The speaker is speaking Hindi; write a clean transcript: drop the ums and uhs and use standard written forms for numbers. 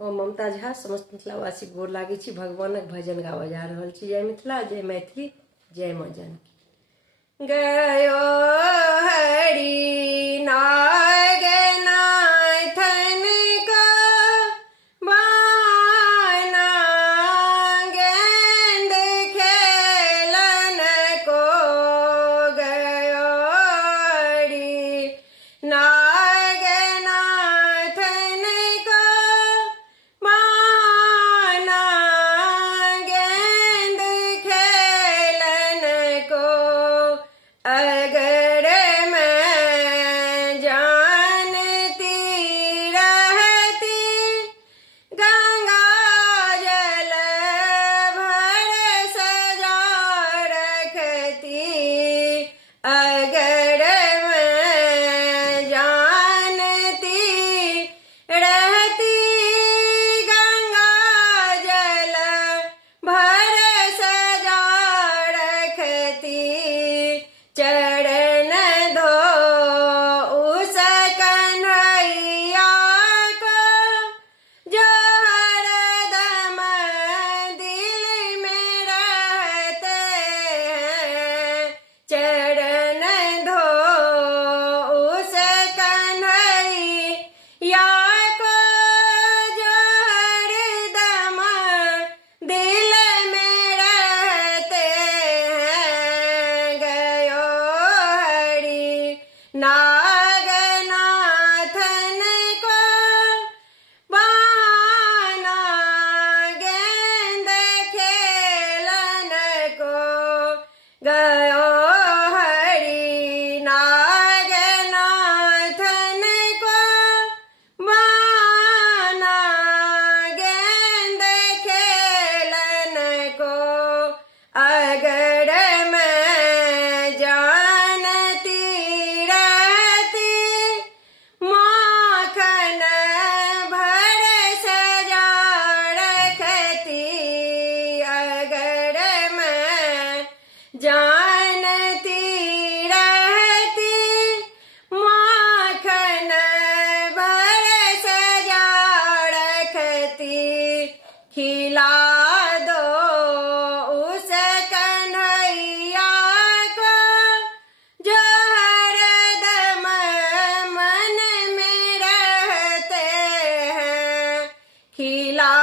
हम ममता झा समस्त मिथिलावासी गोर लागे छी। भगवानक भजन गावा जा रहल छी। जय मिथिला, जय मैथिली, जय माँ जानकी। गयो हरि नाग नाथन का बाना, गेंद खेलन को गयो हरि नाग नाथन का बाना, गेंद खेलन को अगर मैं जानती रहती, गंगा जल भर सजा रखती। अगर मैं जानती रहती, गंगा जल भर सजा रखती। चरण धो उस कन्हैया को, जो हरदम दिल में रहते हैं। चरण धो उस कन्हैया को, जो हरदम दिल में रहते हैं। गयो हरि नाग नाथन को बाना, गेंद खेलन को गयो हरि नाग नाथन को बाना, गेंद खेलन को। अगर मैं जानती रहती, माखन भर सजा रखती। अगर मैं जानती रहती, माखन भर सजा रखती। खिला दो उस कन्हैया को, जो हरदम मन में रहते हैं। खिला